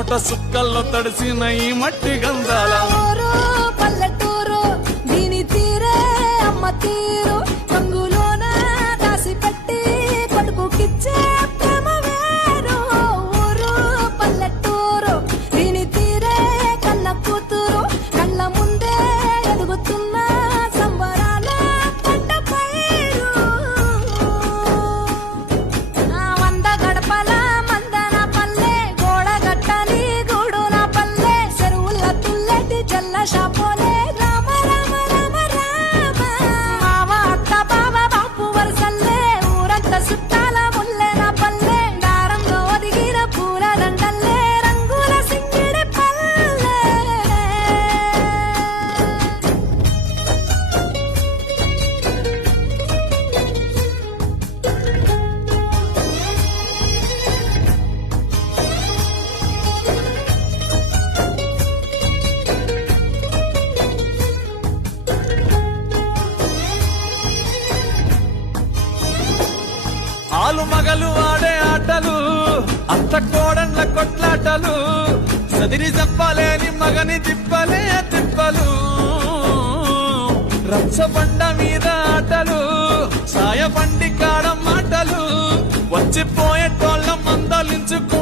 సుక్కల్లో తడిసిన ఈ మట్టి గంధాల పల్లెటూరు దీని తీరే అమ్మ తీరు రంగులోన దాసి పెట్టి కొడుకుకిచ్చే ప్రేమ వేరు ఊరు పల్లెటూరు దీని తీరే కన్న కూతురు కళ్ళ ముందే ఎదుగుతున్న సంబరాల పంట పైరు వంద గడపల మందన పల్లె గోడ గట్టని గూడు నా పల్లె చెరువుల తుల్లెటి జల్ల షాపోలే రామ రామ రామ రామ మావ అత్త బావ బాపు వరసల్లే ఊరంత సుట్టాల ముల్లె నా పల్లె దారంలో ఒదిగిన పూల దండల్లే రంగుల సింగిడి పల్లె ఆలు మగలు ఆడే ఆటలు అత్త కోడన్ల కొట్లాటలు సదిరి చెప్పలేని మగని తిప్పలే తిప్పలు రచ్చబండ మీద ఆటలు సాయబండి కాడ మాటలు వచ్చిపోయేటోళ్ళ మందలించుకు